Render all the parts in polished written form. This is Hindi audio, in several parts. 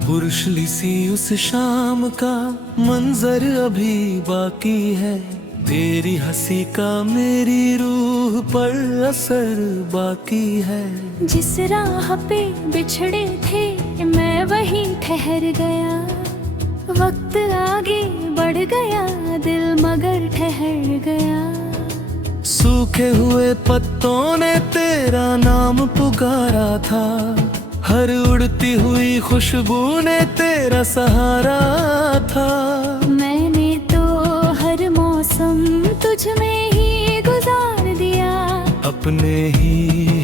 बुर्शली सी उस शाम का मंजर अभी बाकी है, तेरी हंसी का मेरी रूह पर असर बाकी है। जिस राह पे बिछड़े थे मैं वहीं ठहर गया, वक्त आगे बढ़ गया दिल मगर ठहर गया। सूखे हुए पत्तों ने तेरा नाम पुकारा था, हर उड़ती हुई खुशबू ने तेरा सहारा था। मैंने तो हर मौसम तुझ में ही गुजार दिया, अपने ही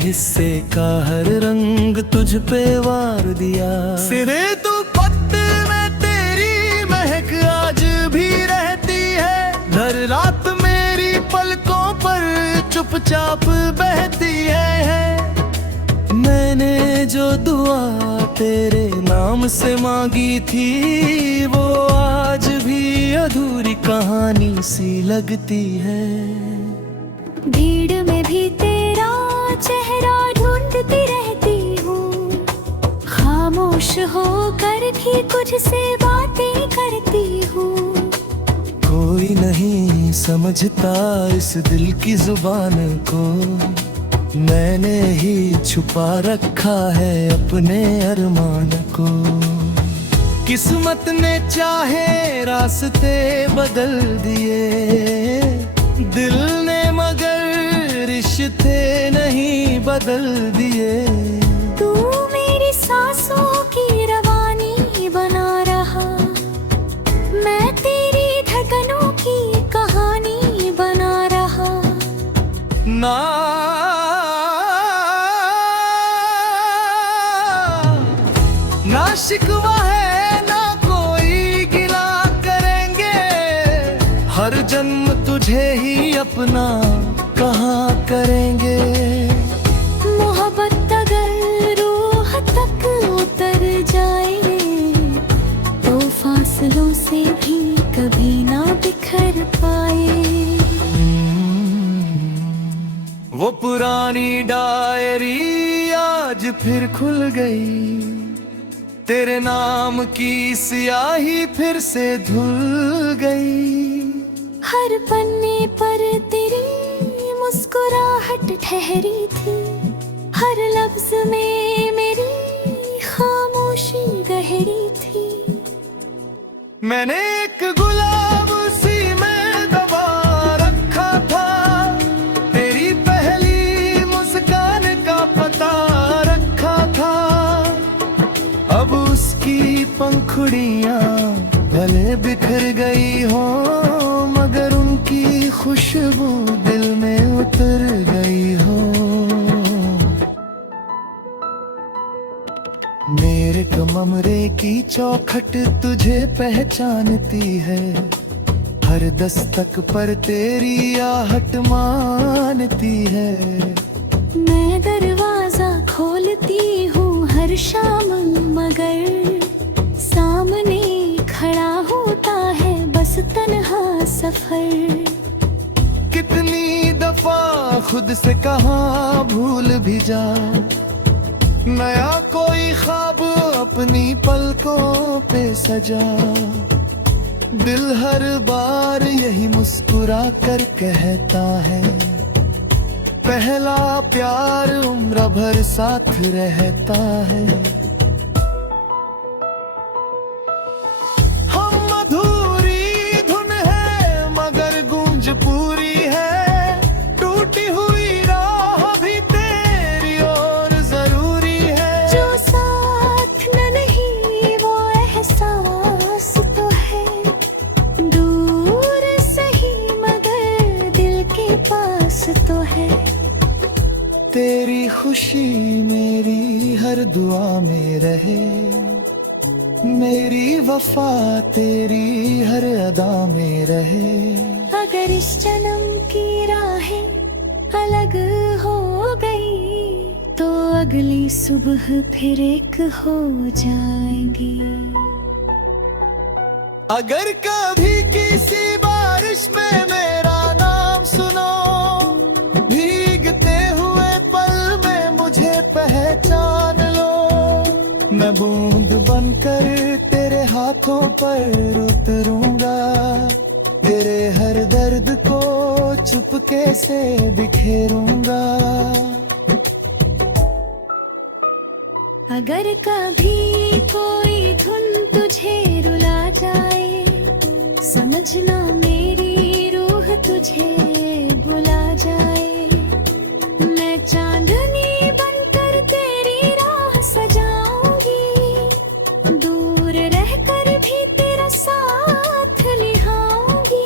हिस्से का हर रंग तुझ पे वार दिया। सिरे तू पत्ते में तेरी महक आज भी रहती है, हर रात मेरी पलकों पर चुपचाप बहती है। मैंने जो दुआ तेरे नाम से मांगी थी, वो आज भी अधूरी कहानी सी लगती है। भीड़ में भी तेरा चेहरा ढूंढती रहती हूँ, खामोश होकर भी कुछ से बातें करती हूँ। कोई नहीं समझता इस दिल की जुबान को, मैंने ही छुपा रखा है अपने अरमान को। किस्मत ने चाहे रास्ते बदल दिए, दिल ने मगर रिश्ते नहीं बदल दिए। तू मेरी सांसों की रवानी बना रहा, मैं तेरी धड़कनों की कहानी बना रहा। ना शिकवा है ना कोई गिला करेंगे, हर जन्म तुझे ही अपना कहाँ करेंगे। मोहब्बत अगर रूह तक उतर जाए, तो फासलों से भी कभी ना बिखर पाए। वो पुरानी डायरी आज फिर खुल गई, तेरे नाम की स्याही फिर से धुल गई। हर पन्ने पर तेरी मुस्कुराहट ठहरी थी, हर लफ्ज में मेरी खामोशी गहरी थी। मैंने एक गुलाब सी में दबा रखा था, तेरी पहली मुस्कान का पता रखा था। अब उसकी पंखुड़ियां भले बिखर गई हो, मगर उनकी खुशबू दिल में उतर गई हो। मेरे कमरे की चौखट तुझे पहचानती है, हर दस्तक पर तेरी आहट मानती है। मैं दरवाजा खोलती हूँ हर शाम, मगर सामने खड़ा होता है बस तन्हा सफर। कितनी दफा खुद से कहा भूल भी जा, नया कोई ख्वाब अपनी पलकों पे सजा। दिल हर बार यही मुस्कुरा कर कहता है, पहला प्यार उम्र भर साथ रहता है। हम अधूरी धुन है मगर गूंज पूरी है, टूटी हुई राह भी तेरी और जरूरी है। जो साथ न नहीं वो एहसास तो है, दूर सही मगर दिल के पास तो है। तेरी खुशी मेरी हर दुआ में रहे, मेरी वफा तेरी हर अदा में रहे। अगर इस जन्म की राहें अलग हो गई, तो अगली सुबह फिर एक हो जाएंगी। अगर कभी किसी बारिश में मेरा नाम सुनो, भीगते हुए पल में मुझे पहचान लो। मैं बूंद बनकर तेरे हाथों पर उतरूंगा, तेरे हर दर्द को चुपके से बिखेरूंगा। अगर कभी कोई धुन तुझे रुला जाए, समझना मेरी रूह तुझे बुला जाए। मैं चांदनी बनकर तेरी राह सजाऊंगी, दूर रहकर भी तेरा साथ निभाऊंगी।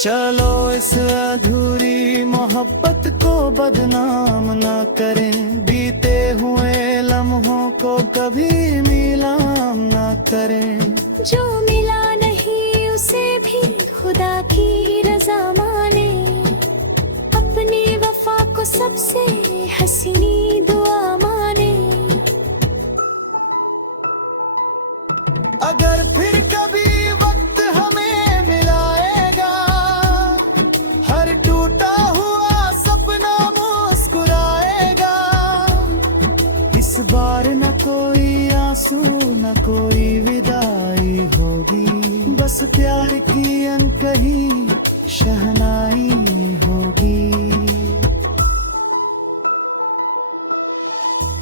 चलो इस अधूरी मोहब्बत को बदनाम ना करें, बीते हुए लम्हों को कभी नीलाम ना करें। जो मिला नहीं उसे भी खुदा की रजा माने, अपनी वफा को सबसे हसीनी दुआ माने। अगर फिर कभी वक्त हमें मिलाएगा, हर टूटा हुआ सपना मुस्कुराएगा। इस बार न कोई आंसू न कोई विदाई होगी, बस प्यार की अनकही शहनाई होगी।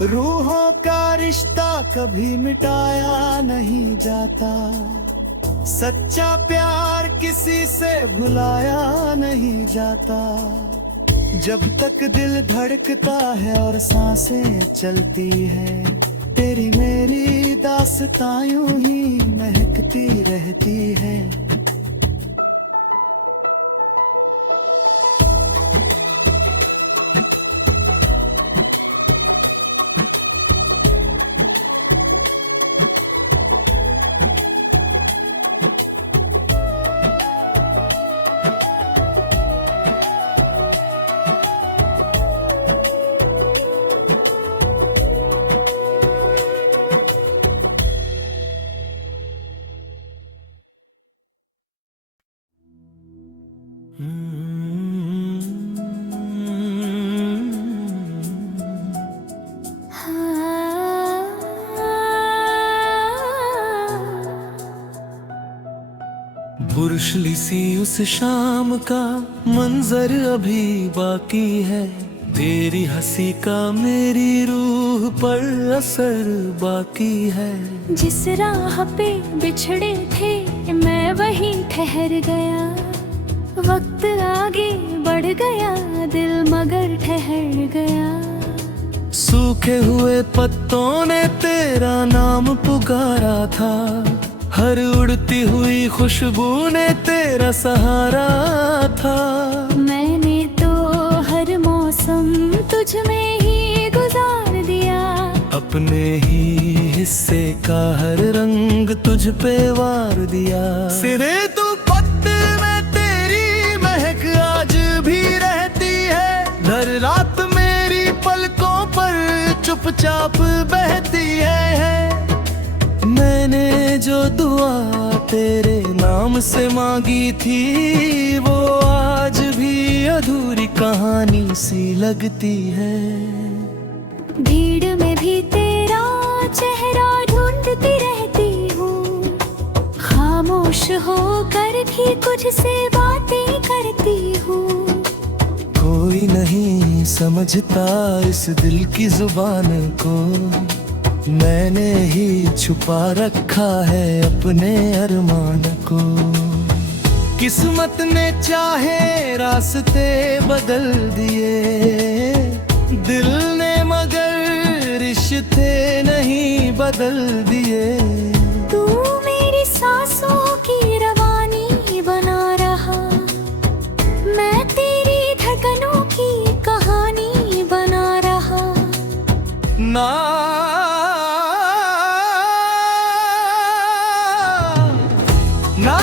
रूहों का रिश्ता कभी मिटाया नहीं जाता, सच्चा प्यार किसी से भुलाया नहीं जाता। जब तक दिल धड़कता है और सांसें चलती है, तेरी मेरी दास्तां यूं ही महकती रहती है। बुर्शली सी उस शाम का मंजर अभी बाकी है, तेरी हंसी का मेरी रूह पर असर बाकी है। जिस राह पे बिछड़े थे मैं वहीं ठहर गया, वक्त आगे बढ़ गया दिल मगर ठहर गया। सूखे हुए पत्तों ने तेरा नाम पुकारा था, हर उड़ती हुई खुशबू ने तेरा सहारा था। मैंने तो हर मौसम तुझ में ही गुजार दिया, अपने ही हिस्से का हर रंग तुझ पे वार दिया। सिरे तू पत्ते में तेरी महक आज भी रहती है, हर रात मेरी पलकों पर चुपचाप बहती है। मैंने जो दुआ तेरे नाम से मांगी थी, वो आज भी अधूरी कहानी सी लगती है। भीड़ में भी तेरा चेहरा ढूंढती रहती हूँ, खामोश होकर भी कुछ से बातें करती हूँ। कोई नहीं समझता इस दिल की जुबान को, मैंने ही छुपा रखा है अपने अरमान को। किस्मत ने चाहे रास्ते बदल दिए, दिल ने मगर रिश्ते नहीं बदल दिए। तू मेरी सांसों की रवानी बना रहा, मैं तेरी धड़कनों की कहानी बना रहा। ना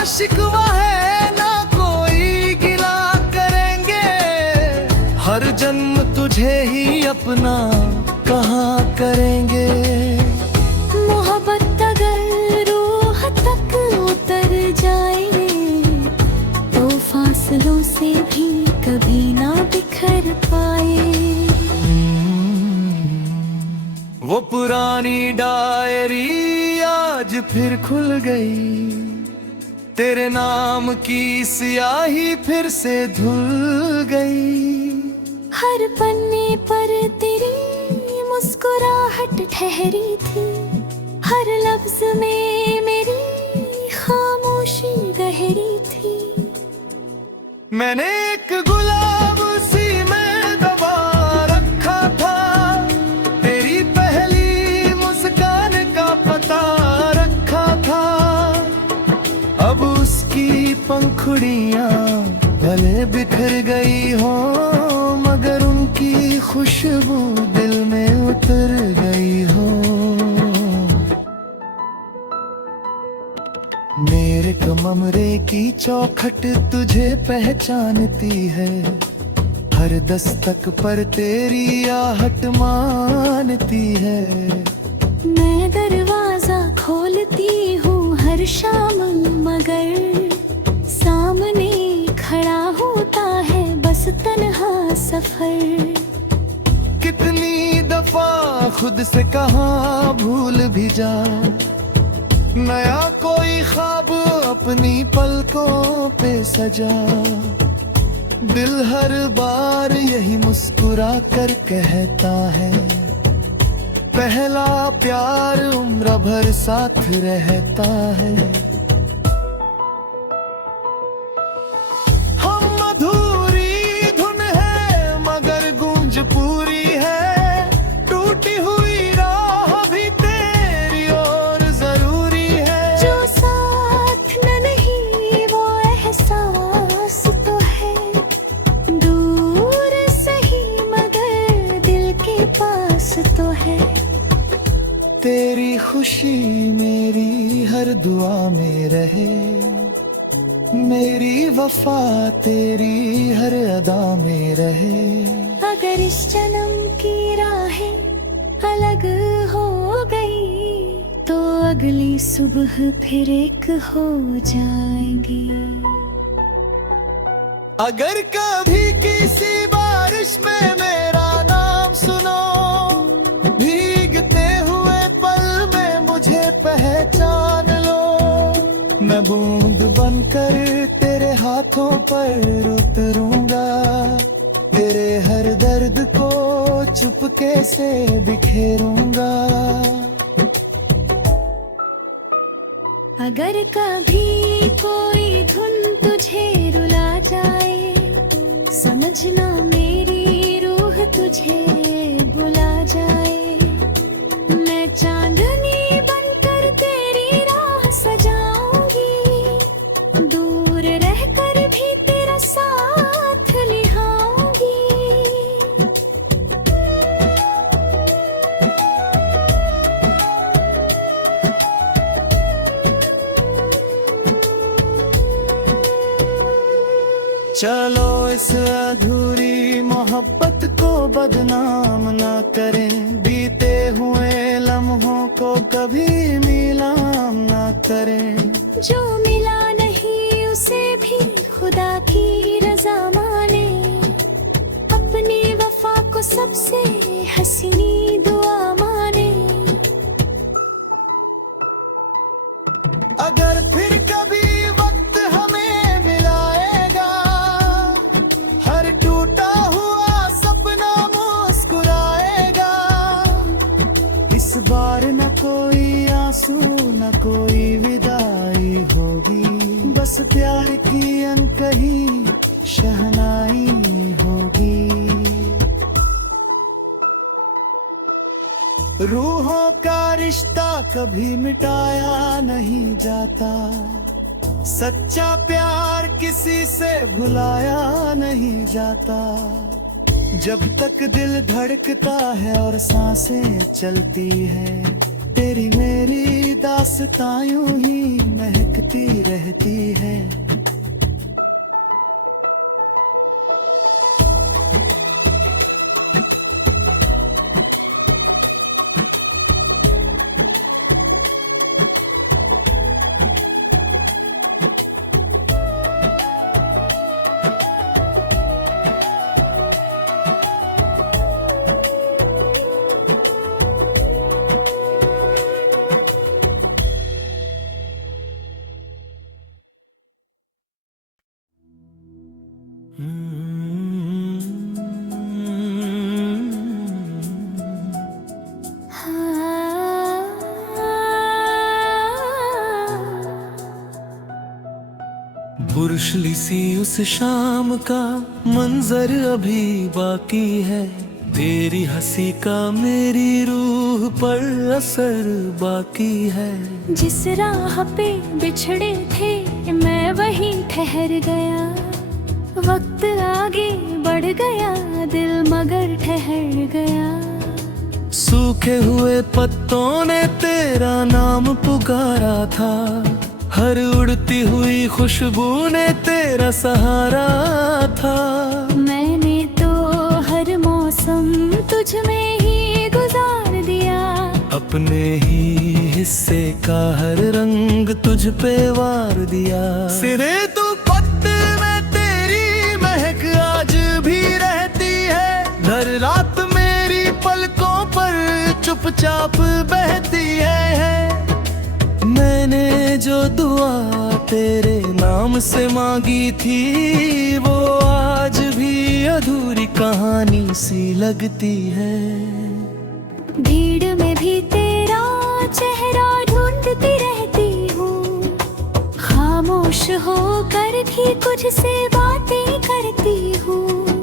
शिकवा है ना कोई अपना कहाँ करेंगे। मोहब्बत अगर रूह तक उतर जाए तो फासलों से भी कभी ना बिखर पाए। वो पुरानी डायरी आज फिर खुल गई, तेरे नाम की स्याही फिर से धुल गई। हर पन्ने पर तेरी मुस्कुराहट ठहरी थी, हर लफ्ज में मेरी खामोशी गहरी थी। मैंने एक गुलाब सी में दबा रखा था, तेरी पहली मुस्कान का पता रखा था। अब उसकी पंखुड़ियां भले बिखर गई हो, मगर उनकी खुशबू दिल में उतर गई हो। मेरे कमरे की चौखट तुझे पहचानती है, हर दस्तक पर तेरी आहट मानती है। मैं दरवाजा खोलती हूँ हर शाम, मगर सामने खड़ा होता है बस तन्हा सफर। कितनी दफा खुद से कहाँ भूल भी जा, नया कोई ख्वाब अपनी पलकों पे सजा। दिल हर बार यही मुस्कुरा कर कहता है, पहला प्यार उम्र भर साथ रहता है। हम मधुरी धुन है मगर गूंज पूरी है, टूटी हुई राह भी तेरी और जरूरी है। जो साथ न नहीं वो एहसास तो है, दूर सही मगर दिल के पास तो है। तेरी खुशी मेरी हर दुआ में रहे, मेरी वफा तेरी हर अदा में रहे। अगर इस जन्म की राहें अलग हो गई तो अगली सुबह फिर एक हो जाएंगी। अगर कभी किसी बारिश में मेरा नाम सुनो, भीगते हुए पल में मुझे पहचान लो। मैं बूंद बनकर तेरे हाथों पर उतरूंगा, तेरे हर दर्द को चुपके से बिखेरूंगा। अगर कभी कोई धुन तुझे रुला जाए, समझना मेरी रूह तुझे बुला जाए। मैं चांदनी बनकर तेरी राह सजाऊंगी, दूर रहकर भी तेरा साथ निभाऊंगी। चलो इस अधूरी मोहब्बत को बदनाम ना करें, बीते हुए लम्हों को कभी नीलाम ना करें। जो मिला नहीं उसे भी खुदा की रजा माने, अपनी वफा को सबसे हसीनी दुआ माने। अगर फिर कभी वक्त हमें मिलाएगा, हर टूटा हुआ सपना मुस्कुराएगा। इस बार न कोई आंसू न कोई विदाई होगी, बस प्यार की अनकही शहनाई होगी। रूहों का रिश्ता कभी मिटाया नहीं जाता, सच्चा प्यार किसी से भुलाया नहीं जाता। जब तक दिल धड़कता है और सांसें चलती है, तेरी मेरी दास्तां यूं ही महकती रहती है। बुर्शली सी उस शाम का मंजर अभी बाकी है, तेरी हंसी का मेरी रूह पर असर बाकी है। जिस राह पे बिछड़े थे मैं वहीं ठहर गया, वक्त आगे बढ़ गया दिल मगर ठहर गया। सूखे हुए पत्तों ने तेरा नाम पुकारा था, हर उड़ती हुई खुशबू ने तेरा सहारा था। मैंने तो हर मौसम तुझ में ही गुजार दिया, अपने ही हिस्से का हर रंग तुझ पे वार दिया। सिरे तू पत्ते में तेरी महक आज भी रहती है, हर रात मेरी पलकों पर चुपचाप बहती है। मैंने जो दुआ तेरे नाम से मांगी थी, वो आज भी अधूरी कहानी सी लगती है। भीड़ में भी तेरा चेहरा ढूंढती रहती हूँ, खामोश होकर भी कुछ से बातें करती हूँ।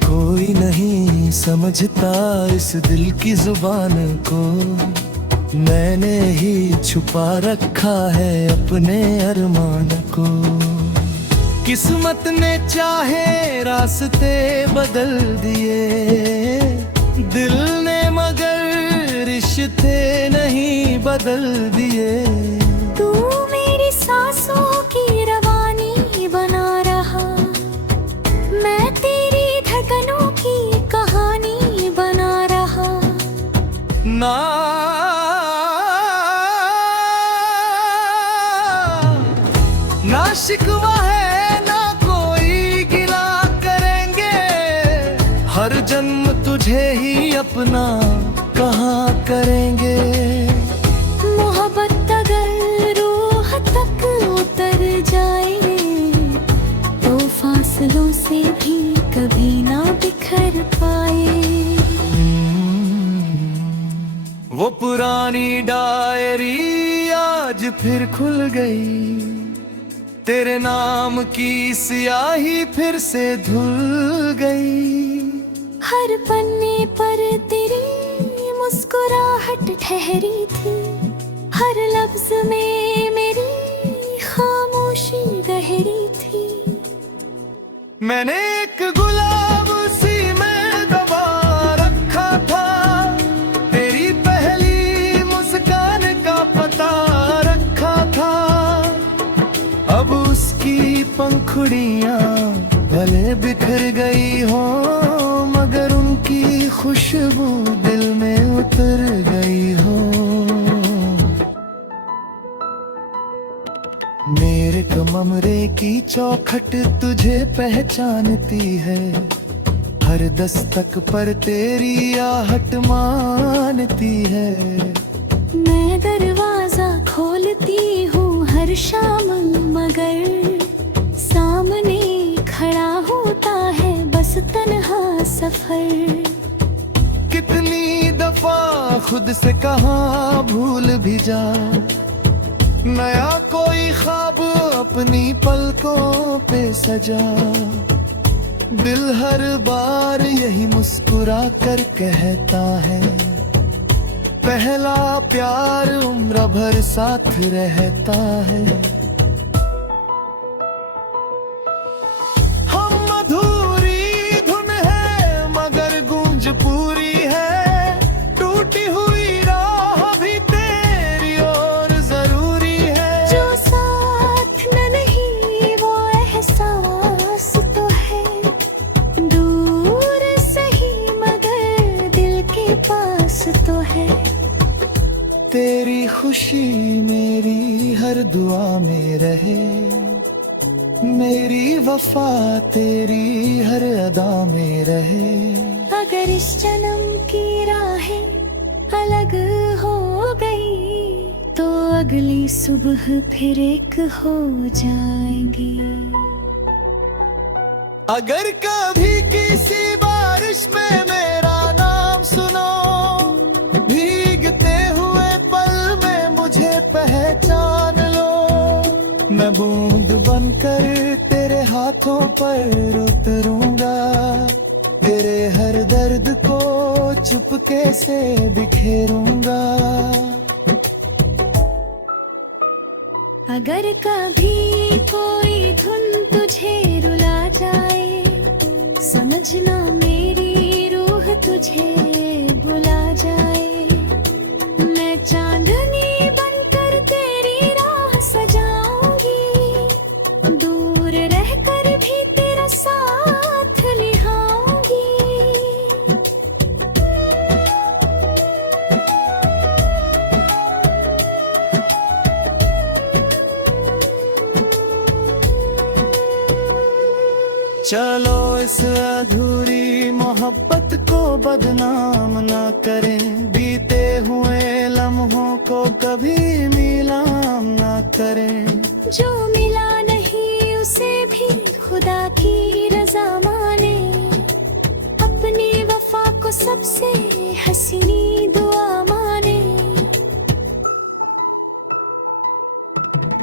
कोई नहीं समझता इस दिल की जुबान को, मैंने ही छुपा रखा है अपने अरमान को। किस्मत ने चाहे रास्ते बदल दिए, दिल ने मगर रिश्ते नहीं बदल दिए। तू मेरी सांसों की रवानी बना रहा, मैं तेरी धड़कनों की कहानी बना रहा। ना शिकवा है ना कोई गिला करेंगे, हर जन्म तुझे ही अपना कहाँ करेंगे। मोहब्बत अगर रूह तक उतर जाए, तो फासलों से भी कभी ना बिखर पाए। वो पुरानी डायरी आज फिर खुल गई, तेरे नाम की स्याही फिर से धुल गई। हर पन्ने पर तेरी मुस्कुराहट ठहरी थी, हर लफ्ज में मेरी खामोशी गहरी थी। मैंने एक गुलाब सी में दबा रखा था, तेरी पहली मुस्कान का पता रखा था। अब उसकी पंखुड़ियां भले बिखर गई हो, मगर उनकी खुशबू दिल में उतर गई हो। मेरे कमरे की चौखट तुझे पहचानती है, हर दस्तक पर तेरी आहट मानती है। मैं दरवाजा खोलती हूँ हर शाम, मगर सामने खड़ा होता है बस तन्हा सफर। कितनी दफा खुद से कहाँ भूल भी जा, नया कोई ख्वाब अपनी पलकों पे सजा। दिल हर बार यही मुस्कुरा कर कहता है, पहला प्यार उम्र भर साथ रहता है। हम अधूरी धुन है मगर गूंज पूरी है, टूटी हुई राह भी तेरी और जरूरी है। जो साथ न नहीं वो एहसास तो है, दूर सही मगर दिल के पास तो है। तेरी खुशी मेरी हर दुआ में रहे, मेरी वफा तेरी हर अदा में रहे। अगर इस जन्म की राहें अलग हो गई, तो अगली सुबह फिर एक हो जाएंगी। अगर कभी किसी बारिश में मेरा नाम सुनो, भीगते हुए पल में मुझे पहचान लो। मैं बूंद बनकर तेरे हाथों पर उतरूंगा, तेरे हर दर्द को चुपके से बिखेरूंगा। अगर कभी कोई धुन तुझे रुला जाए, समझना मेरी रूह तुझे बुला जाए। मैं चांदनी बनकर तेरी राह सजाऊंगी, दूर रहकर भी तेरा साथ निभाऊंगी। चलो इस अधूरी मोहब्बत को बदनाम ना करें, बीते हुए लम्हों को कभी नीलाम ना करें। जो मिला नहीं उसे भी खुदा की रजा माने, अपनी वफा को सबसे हसीनी दुआ माने।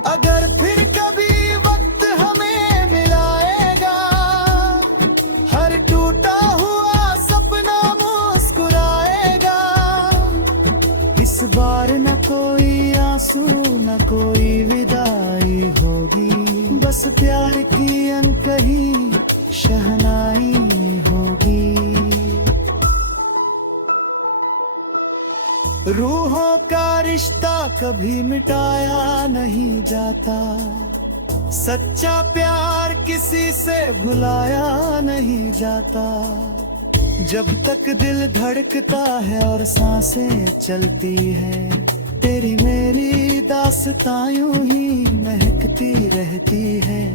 अगर फिर कभी वक्त हमें मिलाएगा, हर टूटा हुआ सपना मुस्कुराएगा। इस बार न कोई आंसू न कोई विदाई होगी, बस प्यार की अनकही शहनाई होगी। रूहों का रिश्ता कभी मिटाया नहीं जाता, सच्चा प्यार किसी से भुलाया नहीं जाता। जब तक दिल धड़कता है और सांसें चलती है, तेरी मेरी दास्तां यूं ही महकती रहती है।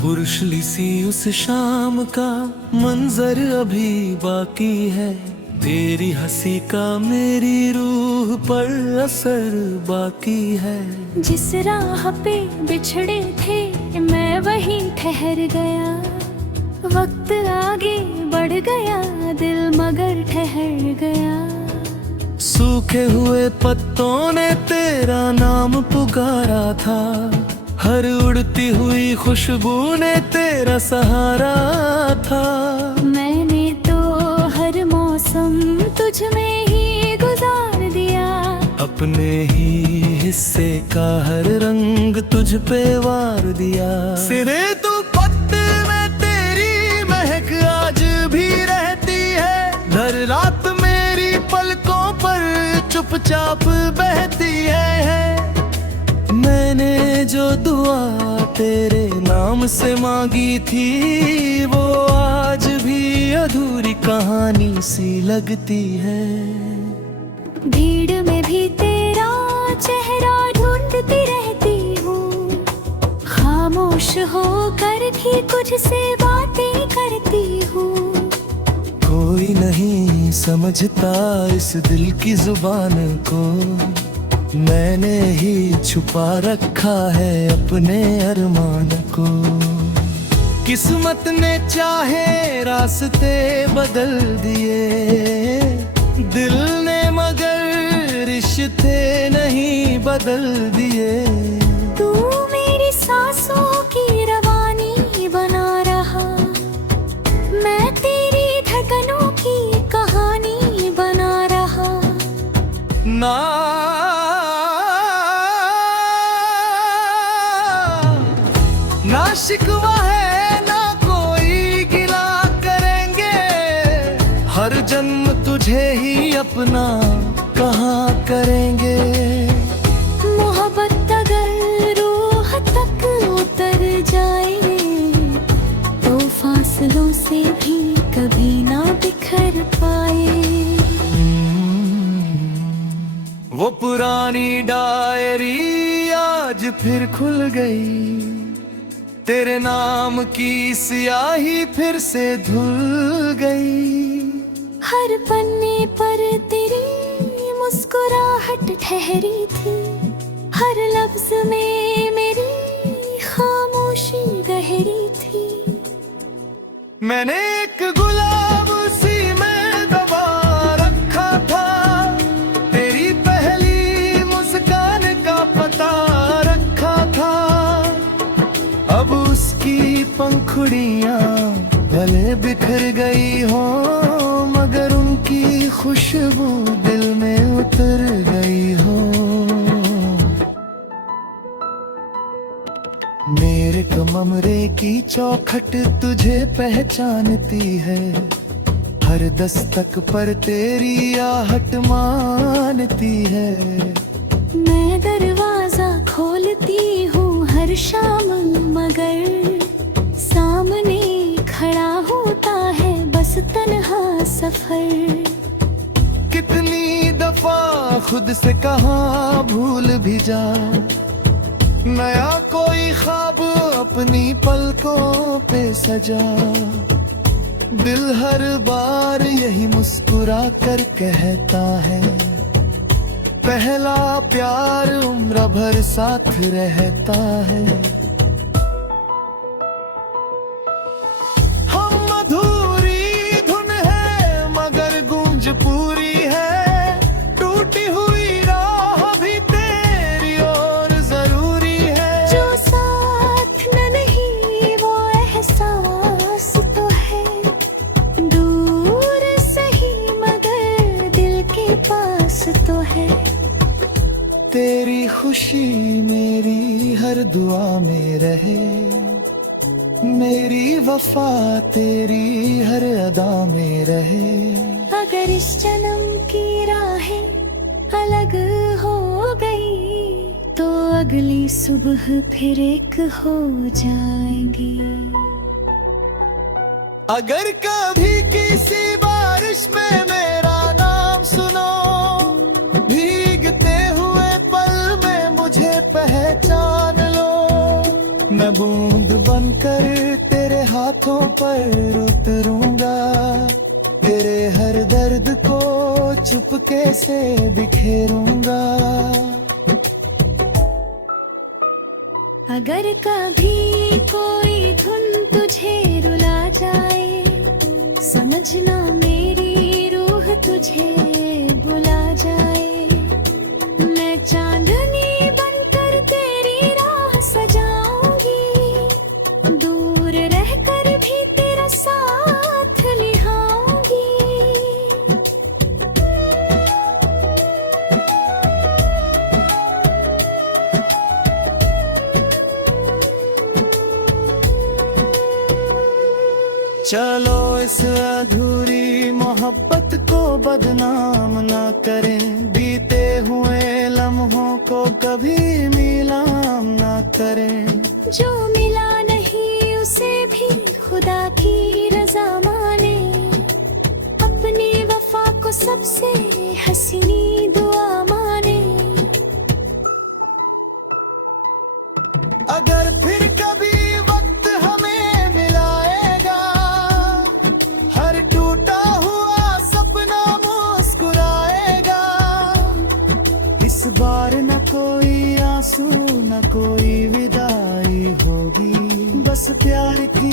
बुर्शली सी उस शाम का मंजर अभी बाकी है, तेरी हंसी का मेरी रूह पर असर बाकी है। जिस राह पे बिछड़े थे मैं वहीं ठहर गया, वक्त आगे बढ़ गया दिल मगर ठहर गया। सूखे हुए पत्तों ने तेरा नाम पुकारा था, हर उड़ती हुई खुशबू ने तेरा सहारा था। मैंने तो हर मौसम तुझ में ही गुजार दिया, अपने ही हिस्से का हर रंग तुझ पे वार दिया। सिरे तू पत्ते में तेरी महक आज भी रहती है, हर रात मेरी पलकों पर चुपचाप बहती है। मैंने जो दुआ तेरे नाम से मांगी थी, वो आज भी अधूरी कहानी सी लगती है। भीड़ में भी तेरा चेहरा ढूंढती रहती हूँ, खामोश होकर भी कुछ से बातें करती हूँ। कोई नहीं समझता इस दिल की जुबान को, मैंने ही छुपा रखा है अपने अरमान को। किस्मत ने चाहे रास्ते बदल दिए, दिल ने मगर रिश्ते नहीं बदल दिए। तू मेरी सांसों की रवानी बना रहा, मैं तेरी धड़कनों की कहानी बना रहा। ना शिकवा है ना कोई गिला, जन्म तुझे ही अपना कहाँ करेंगे। मोहब्बत अगर रूह तक उतर जाए तो फासलों से भी कभी ना बिखर पाए। वो पुरानी डायरी आज फिर खुल गई, तेरे नाम की स्याही फिर से धुल गई। हर पन्ने पर तेरी मुस्कुराहट ठहरी थी, हर लफ्ज में मेरी खामोशी गहरी थी। मैंने एक गुलाब उसी में दबा रखा था, तेरी पहली मुस्कान का पता रखा था। अब उसकी पंखुड़ियां भले बिखर गई हो, मगर उनकी खुशबू दिल में उतर गई हो। मेरे कमरे की चौखट तुझे पहचानती है, हर दस्तक पर तेरी आहट मानती है। मैं दरवाजा खोलती हूँ हर शाम, मगर सामने खड़ा होता है बस तन्हा सफर। कितनी दफा खुद से कहा भूल भी जा, नया कोई ख्वाब अपनी पलकों पे सजा। दिल हर बार यही मुस्कुरा कर कहता है, पहला प्यार उम्र भर साथ रहता है। हम मधुरी धुन है मगर गूंज पूरी है, टूटी हुई राह भी तेरी और जरूरी है। जो साथ न नहीं वो एहसास तो है, दूर सही मगर दिल के पास तो है। तेरी खुशी मेरी हर दुआ में रहे, मेरी वफा तेरी हर अदा में रहे। अगर इस जन्म की राहें अलग हो गई तो अगली सुबह फिर एक हो जाएंगी। अगर कभी किसी बारिश में मेरा नाम सुनो, भीगते हुए पल में मुझे पहचान लो। मैं बूंद बनकर तेरे हाथों पर उतरूंगा, तेरे हर दर्द को चुपके से बिखेरूंगा। अगर कभी कोई धुन तुझे रुला जाए, समझना मेरी रूह तुझे बुला जाए। मैं चांदनी बनकर तेरी राह सजाऊंगी, दूर रहकर भी तेरा साथ निभाऊंगी। चलो इस अधूरी मोहब्बत को बदनाम ना करें, बीते हुए लम्हों को कभी नीलाम ना करें। जो मिला नहीं उसे भी खुदा की रजा माने, अपनी वफा को सबसे हसीनी दुआ माने। अगर फिर कभी वक्त हमें मिलाएगा, हर टूटा हुआ सपना मुस्कुराएगा। इस बार न कोई आंसू न कोई विदाई होगी, बस प्यार की